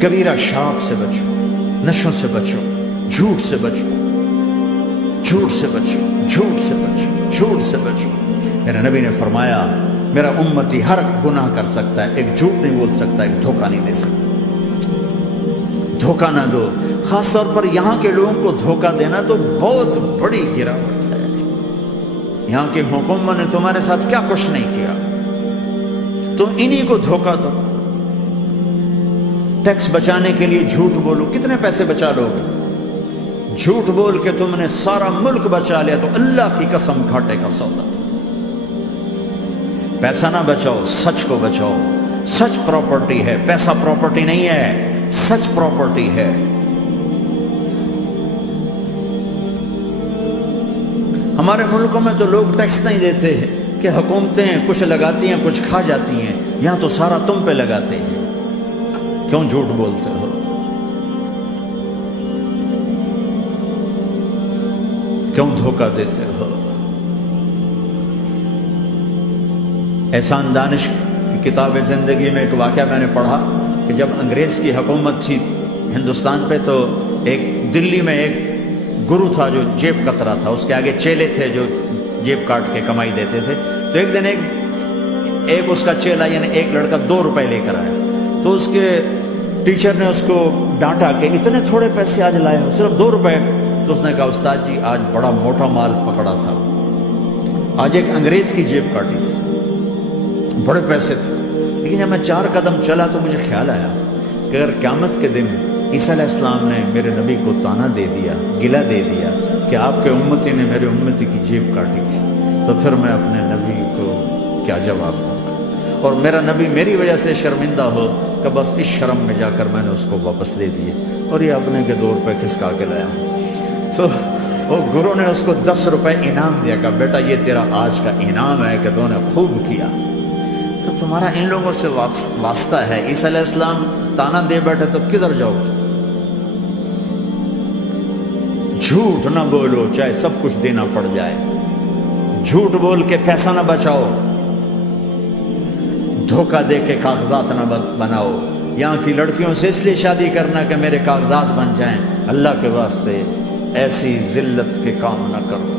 کبیرہ شراب سے بچو، نشوں سے بچو، جھوٹ سے بچو، جھوٹ سے بچو، جھوٹ سے بچو، جھوٹ سے بچو۔ میرے نبی نے فرمایا میرا امتی ہر گناہ کر سکتا ہے، ایک جھوٹ نہیں بول سکتا، ایک دھوکہ نہیں دے سکتا۔ دھوکہ نہ دو، خاص طور پر یہاں کے لوگوں کو دھوکہ دینا تو بہت بڑی گراوٹ ہے۔ یہاں کی حکومت نے تمہارے ساتھ کیا کچھ نہیں کیا، تم انہی کو دھوکہ دو۔ ٹیکس بچانے کے لیے جھوٹ بولو، کتنے پیسے بچا لو گے؟ جھوٹ بول کے تم نے سارا ملک بچا لیا تو اللہ کی قسم گھاٹے کا سودا۔ پیسہ نہ بچاؤ، سچ کو بچاؤ۔ سچ پراپرٹی ہے، پیسہ پراپرٹی نہیں ہے، سچ پراپرٹی ہے۔ ہمارے ملکوں میں تو لوگ ٹیکس نہیں دیتے کہ حکومتیں کچھ لگاتی ہیں کچھ کھا جاتی ہیں، یہاں تو سارا تم پہ لگاتے ہیں۔ کیوں جھوٹ بولتے ہو؟ کیوں دھوکہ دیتے ہو؟ احسان دانش کی کتاب زندگی میں ایک واقعہ میں نے پڑھا کہ جب انگریز کی حکومت تھی ہندوستان پہ تو ایک دلی میں ایک گرو تھا جو جیب کترا تھا، اس کے آگے چیلے تھے جو جیب کاٹ کے کمائی دیتے تھے۔ تو ایک دن ایک اس کا چیلا یعنی ایک لڑکا 2 روپے لے کر آیا، تو اس کے ٹیچر نے اس کو ڈانٹا کہ اتنے تھوڑے پیسے آج لائے ہو، صرف 2 روپے۔ تو اس نے کہا استاد جی آج بڑا موٹا مال پکڑا تھا، آج ایک انگریز کی جیب کاٹی تھی، بڑے پیسے تھے۔ لیکن جب میں 4 قدم چلا تو مجھے خیال آیا کہ اگر قیامت کے دن عیسیٰ علیہ السلام نے میرے نبی کو تانا دے دیا، گلہ دے دیا کہ آپ کے امتی نے میرے امتی کی جیب کاٹی تھی، تو پھر میں اپنے نبی کو کیا جواب دوں گا؟ اور میرا نبی میری وجہ سے شرمندہ ہو کہ بس اس شرم میں جا کر میں نے اس کو واپس دے دیے، اور یہ اپنے کے 2 روپے کھسکا کے لایا ہوں۔ تو وہ گرو نے اس کو 10 روپے انعام دیا کہ بیٹا یہ تیرا آج کا انعام ہے کہ تو نے خوب کیا۔ تو تمہارا ان لوگوں سے واسطہ ہے، عیسیٰ علیہ السلام تانا دے بیٹھے تو کدھر جاؤ؟ جھوٹ نہ بولو چاہے سب کچھ دینا پڑ جائے، جھوٹ بول کے پیسہ نہ بچاؤ، دھوکہ دے کے کاغذات نہ بناؤ۔ یہاں کی لڑکیوں سے اس لیے شادی کرنا کہ میرے کاغذات بن جائیں، اللہ کے واسطے ایسی ذلت کے کام نہ کرو۔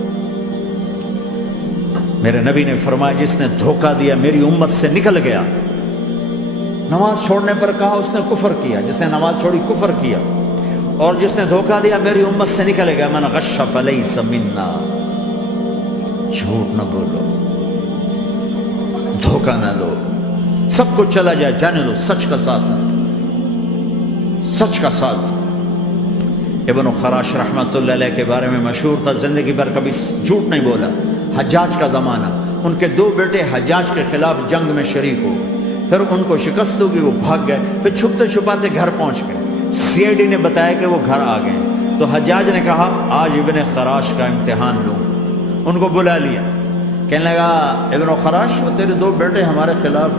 میرے نبی نے فرمایا جس نے دھوکہ دیا میری امت سے نکل گیا۔ نماز چھوڑنے پر کہا اس نے کفر کیا، جس نے نماز چھوڑی کفر کیا، اور جس نے دھوکہ دیا میری امت سے نکل گیا۔ من غش فلیس منا، جھوٹ نہ بولو، دھوکہ نہ دو، سب کچھ چلا جائے جانے دو، سچ کا ساتھ نہ دو، سچ کا ساتھ دو۔ ابن خراش رحمۃ اللہ علیہ کے بارے میں مشہور تھا، زندگی بھر کبھی جھوٹ نہیں بولا۔ حجاج کا زمانہ، ان کے 2 بیٹے حجاج کے خلاف جنگ میں شریک ہو گئے، پھر ان کو شکست ہوگی، وہ بھاگ گئے، پھر چھپتے چھپاتے گھر پہنچ گئے۔ سی آئی ڈی نے بتایا کہ وہ گھر آ گئے، تو حجاج نے کہا آج ابن خراش کا امتحان لوں۔ ان کو بلا لیا، کہنے لگا ابن خراش وہ تیرے 2 بیٹے ہمارے خلاف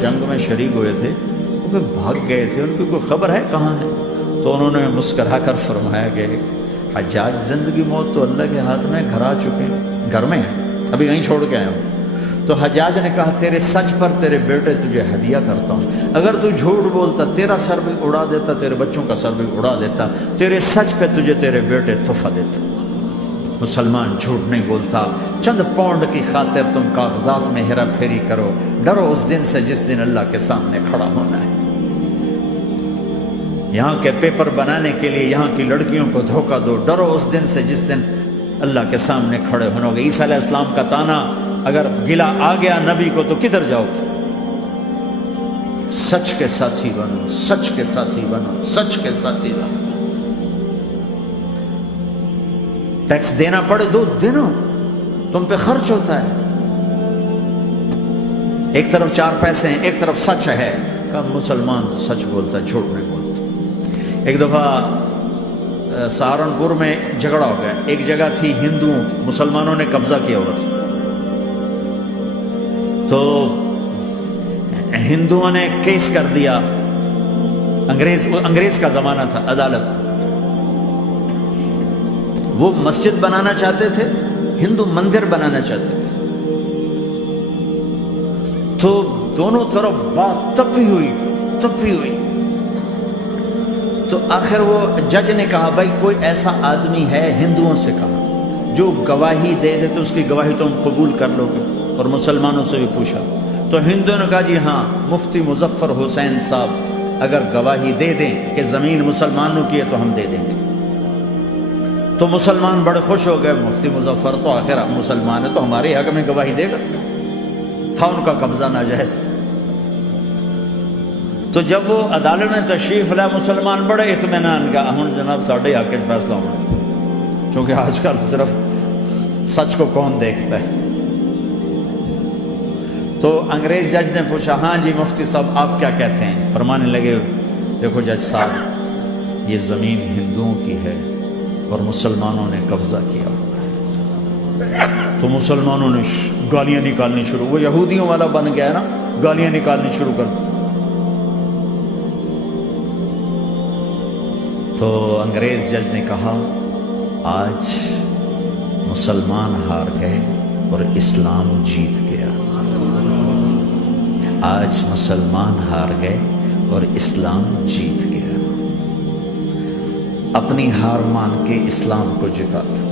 جنگ میں شریک ہوئے تھے، وہ بھاگ گئے تھے، ان کی کوئی خبر ہے کہاں ہے؟ تو انہوں نے مسکرا کر فرمایا کہ حجاج زندگی موت تو اللہ کے ہاتھ میں، گھر آ چکے ہیں، گھر میں ہیں، ابھی یہیں چھوڑ کے آیا ہوں۔ تو حجاج نے کہا تیرے سچ پر تیرے بیٹے تجھے ہدیہ کرتا ہوں، اگر تو جھوٹ بولتا تیرا سر بھی اڑا دیتا، تیرے بچوں کا سر بھی اڑا دیتا، تیرے سچ پہ تجھے تیرے بیٹے تحفہ دیتا۔ مسلمان جھوٹ نہیں بولتا۔ چند پاؤنڈ کی خاطر تم کاغذات میں ہیرا پھیری کرو، ڈرو اس دن سے جس دن اللہ کے سامنے کھڑا ہونا ہے۔ یہاں کے پیپر بنانے کے لیے یہاں کی لڑکیوں کو دھوکہ دو، ڈرو اس دن سے جس دن اللہ کے سامنے کھڑے ہونا ہوگا۔ عیسیٰ علیہ السلام کا تانا اگر گلا آ گیا نبی کو تو کدھر جاؤ گے؟ سچ کے ساتھی بنو، سچ کے ساتھی بنو، سچ کے ساتھی بنو۔ ٹیکس دینا پڑے دو، دینا، تم پہ خرچ ہوتا ہے۔ ایک طرف 4 پیسے ہیں، ایک طرف سچ ہے، کہ مسلمان سچ بولتا ہے، جھوٹ نہیں بولتا۔ ایک دفعہ سہارنپور میں جھگڑا ہو گیا، ایک جگہ تھی ہندوؤں، مسلمانوں نے قبضہ کیا ہوا تھا، تو ہندوؤں نے کیس کر دیا، انگریز کا زمانہ تھا، عدالت، وہ مسجد بنانا چاہتے تھے، ہندو مندر بنانا چاہتے تھے، تو دونوں طرف بات تپی ہوئی، تو آخر وہ جج نے کہا بھائی کوئی ایسا آدمی ہے، ہندوؤں سے کہا، جو گواہی دے دے تو اس کی گواہی تم قبول کر لو گے؟ اور مسلمانوں سے بھی پوچھا تو ہندوؤں نے کہا جی ہاں، مفتی مظفر حسین صاحب اگر گواہی دے دیں کہ زمین مسلمانوں کی ہے تو ہم دے دیں گے۔ تو مسلمان بڑے خوش ہو گئے، مفتی مظفر تو آخر مسلمان ہے تو ہمارے حق میں گواہی دے گا، تھا ان کا قبضہ ناجائز۔ تو جب وہ عدالت میں تشریف لائے مسلمان بڑے اطمینان کا، ہوں جناب ساڑھے حق فیصلہ ہونا، چونکہ آج کل صرف سچ کو کون دیکھتا ہے۔ تو انگریز جج نے پوچھا ہاں جی مفتی صاحب آپ کیا کہتے ہیں؟ فرمانے لگے دیکھو جج صاحب، یہ زمین ہندوؤں کی ہے اور مسلمانوں نے قبضہ کیا ہوا ہے۔ تو مسلمانوں نے گالیاں نکالنی شروع، وہ یہودیوں والا بن گیا نا، گالیاں نکالنی شروع کر دی۔ تو انگریز جج نے کہا آج مسلمان ہار گئے اور اسلام جیت گیا، آج مسلمان ہار گئے اور اسلام جیت گیا۔ اپنی ہار مان کے اسلام کو جتاتا،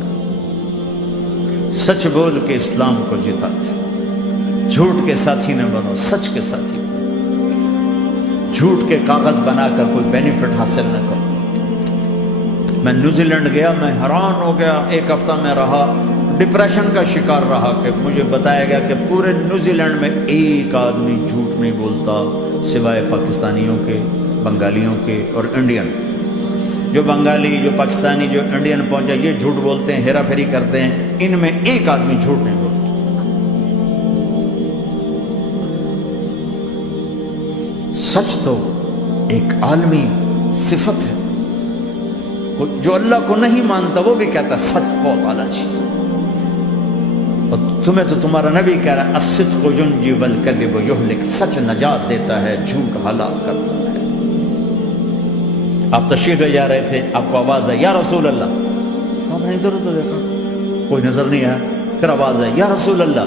سچ بول کے اسلام کو جتاتا، جھوٹ کے ساتھی نہ بنو، سچ کے ساتھی بنو، جھوٹ کے کاغذ بنا کر کوئی بینیفٹ حاصل نہ کرو۔ میں نیوزی لینڈ گیا، میں حیران ہو گیا، ایک ہفتہ میں رہا، ڈپریشن کا شکار رہا کہ مجھے بتایا گیا کہ پورے نیوزی لینڈ میں ایک آدمی جھوٹ نہیں بولتا سوائے پاکستانیوں کے، بنگالیوں کے اور انڈین۔ جو بنگالی، جو پاکستانی، جو انڈین پہنچے یہ جھوٹ بولتے ہیں، ہیرا پھیری کرتے ہیں، ان میں ایک آدمی جھوٹ نہیں بولتا۔ سچ تو ایک عالمی صفت ہے، جو اللہ کو نہیں مانتا وہ بھی کہتا ہے سچ بہت اعلیٰ چیز ہے۔ اور تمہیں تو تمہارا نبی کہہ رہا ہے الصدق ینجی والکذب یہلک، سچ نجات دیتا ہے، جھوٹ ہلاک کرتا ہے۔ آپ تشریف لے جا رہے تھے، آپ کو آواز ہے یا رسول اللہ، آپ نے ادھر ادھر دیکھا، کوئی نظر نہیں آیا، پھر آواز ہے یا رسول اللہ،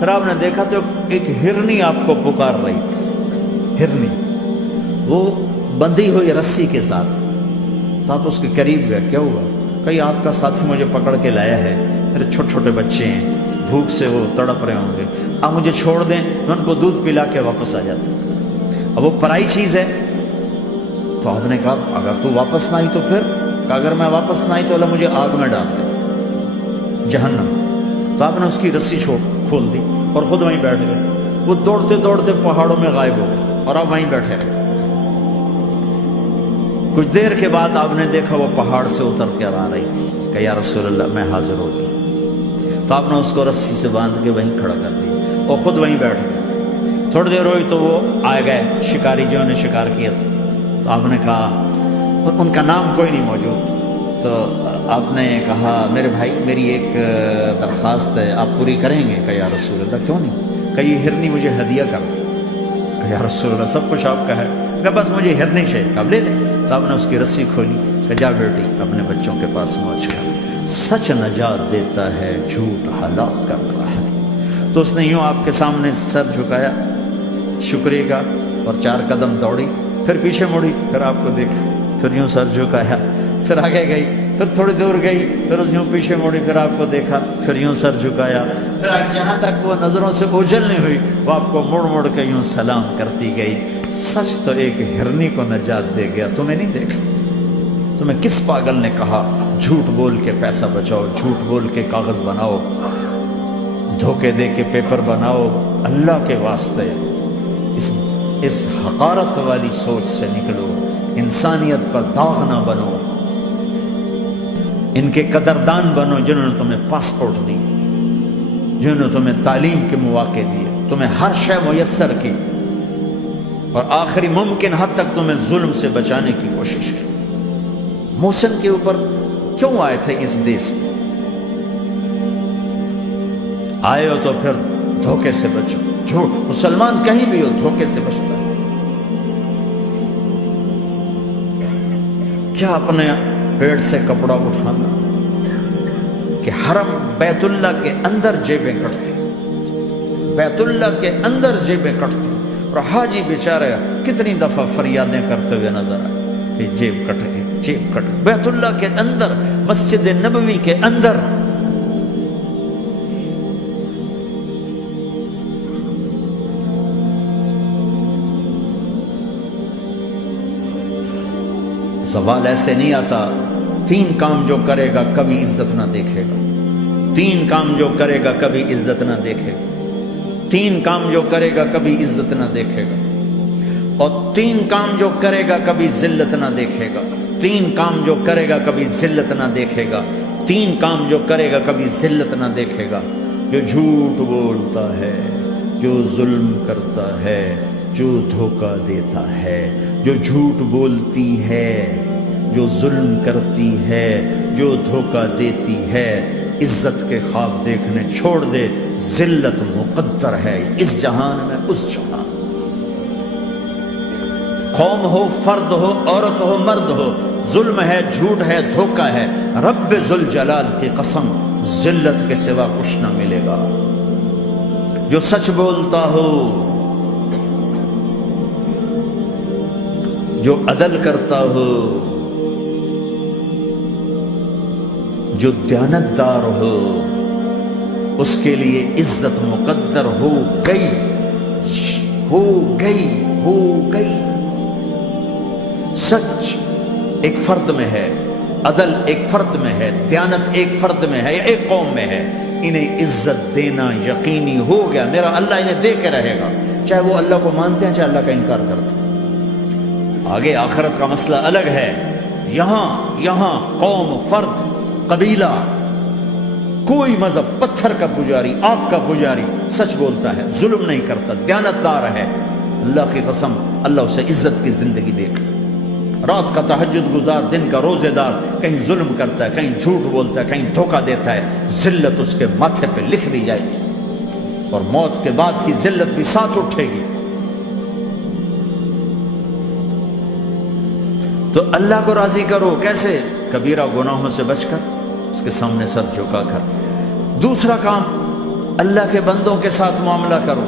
پھر آپ نے دیکھا تو ایک ہرنی آپ کو پکار رہی تھی، ہرنی، وہ بندھی ہوئی رسی کے ساتھ۔ تو آپ اس کے قریب گئے، کیا ہوا؟ کہیں آپ کا ساتھی مجھے پکڑ کے لایا ہے، میرے چھوٹے چھوٹے بچے ہیں، بھوک سے وہ تڑپ رہے ہوں گے، آپ مجھے چھوڑ دیں، میں ان کو دودھ پلا کے واپس آ جاتا۔ اب وہ پرائی چیز ہے، تو آپ نے کہا اگر تو واپس نہ آئی تو پھر، کہ اگر میں واپس نہ آئی تو اللہ مجھے آگ میں ڈال دے، جہنم۔ تو آپ نے اس کی رسی کھول دی اور خود وہیں بیٹھ گئے۔ وہ دوڑتے دوڑتے پہاڑوں میں غائب ہو گئے اور آپ وہیں بیٹھے رہے۔ کچھ دیر کے بعد آپ نے دیکھا وہ پہاڑ سے اتر کر آ رہی تھی، کہ یا رسول اللہ میں حاضر ہو گئی۔ تو آپ نے اس کو رسی سے باندھ کے وہیں کھڑا کر دیا اور خود وہیں بیٹھ گئے۔ تھوڑی دیر ہوئی تو وہ آ گئے شکاری جنہوں نے شکار کیا تھا۔ تو آپ نے کہا، ان کا نام کوئی نہیں موجود، تو آپ نے کہا میرے بھائی میری ایک درخواست ہے، آپ پوری کریں گے؟ کہ یا رسول اللہ کیوں نہیں، کہ یہ ہرنی مجھے ہدیہ کر دو۔ کہ یا رسول اللہ سب کچھ آپ کا ہے، کہ بس مجھے ہرنی چاہیے، اب لے لیں۔ تو آپ نے اس کی رسی کھولی، کہ جا بیٹی اپنے بچوں کے پاس پہنچ کر، سچ نجات دیتا ہے، جھوٹ ہلاک کرتا ہے۔ تو اس نے یوں آپ کے سامنے سر جھکایا شکریہ کا اور 4 قدم دوڑی، پھر پیچھے مڑی، پھر آپ کو دیکھا، پھر یوں سر جھکایا، پھر آگے گئی، پھر تھوڑی دور گئی، پھر اس یوں پیچھے مڑی، پھر آپ کو دیکھا، پھر یوں سر جھکایا، پھر جہاں تک وہ نظروں سے اوجھل نہیں ہوئی وہ آپ کو مڑ مڑ کے یوں سلام کرتی گئی۔ سچ تو ایک ہرنی کو نجات دے گیا، تمہیں نہیں دیکھا۔ تمہیں کس پاگل نے کہا جھوٹ بول کے پیسہ بچاؤ، جھوٹ بول کے کاغذ بناؤ، دھوکے دے کے پیپر بناؤ؟ اللہ کے واسطے اس حقارت والی سوچ سے نکلو، انسانیت پر داغ نہ بنو، ان کے قدردان بنو جنہوں نے تمہیں پاسپورٹ دی، جنہوں نے تمہیں تعلیم کے مواقع دیے، تمہیں ہر شے میسر کی، اور آخری ممکن حد تک تمہیں ظلم سے بچانے کی کوشش کی۔ محسن کے اوپر کیوں آئے تھے اس دیس میں؟ آئے ہو تو پھر دھوکے سے بچو، جھوٹ، مسلمان کہیں بھی ہو دھوکے سے بچتا ہے۔ کیا اپنے پیڑ سے کپڑا اٹھانا کہ حرم بیت اللہ کے اندر جیبیں کٹتی، بیت اللہ کے اندر جیبیں کٹتی، اور حاجی بیچارے کتنی دفعہ فریادیں کرتے ہوئے نظر آئے، کہ جیب کٹ گئی، جیب کٹ گئی۔ بیت اللہ کے اندر، مسجد نبوی کے اندر سوال ایسے نہیں آتا، 3 کام جو کرے گا کبھی عزت نہ دیکھے گا، 3 کام جو کرے گا کبھی عزت نہ دیکھے گا، 3 کام جو کرے گا کبھی عزت نہ دیکھے گا، اور 3 کام جو کرے گا کبھی ذلت نہ دیکھے گا، 3 کام جو کرے گا کبھی ذلت نہ دیکھے گا، 3 کام جو کرے گا کبھی ذلت نہ دیکھے گا۔ جو جھوٹ بولتا ہے، جو ظلم کرتا ہے، جو دھوکہ دیتا ہے، جو جھوٹ بولتی ہے، جو ظلم کرتی ہے، جو دھوکہ دیتی ہے، عزت کے خواب دیکھنے چھوڑ دے، ذلت مقدر ہے اس جہان میں اس جہان۔ قوم ہو، فرد ہو، عورت ہو، مرد ہو، ظلم ہے، جھوٹ ہے، دھوکہ ہے، رب ذوالجلال کی قسم ذلت کے سوا کچھ نہ ملے گا۔ جو سچ بولتا ہو، جو عدل کرتا ہو، جو دیانتدار ہو، اس کے لیے عزت مقدر ہو گئی، ہو گئی، ہو گئی۔ سچ ایک فرد میں ہے، عدل ایک فرد میں ہے، دیانت ایک فرد میں ہے یا ایک قوم میں ہے، انہیں عزت دینا یقینی ہو گیا۔ میرا اللہ انہیں دے کے رہے گا، چاہے وہ اللہ کو مانتے ہیں چاہے اللہ کا انکار کرتے ہیں۔ آگے آخرت کا مسئلہ الگ ہے۔ یہاں قوم، فرد، قبیلہ، کوئی مذہب، پتھر کا پجاری، آگ کا پجاری سچ بولتا ہے، ظلم نہیں کرتا، دیانتدار ہے، اللہ کی قسم اللہ اسے عزت کی زندگی دے گا۔ رات کا تہجد گزار، دن کا روزے دار، کہیں ظلم کرتا ہے، کہیں جھوٹ بولتا ہے، کہیں دھوکہ دیتا ہے، ذلت اس کے ماتھے پہ لکھ دی جائے گی، اور موت کے بعد کی ذلت بھی ساتھ اٹھے گی۔ تو اللہ کو راضی کرو، کیسے؟ کبیرہ گناہوں سے بچ کر، اس کے سامنے سر جھکا کر۔ دوسرا کام، اللہ کے بندوں کے ساتھ معاملہ کرو،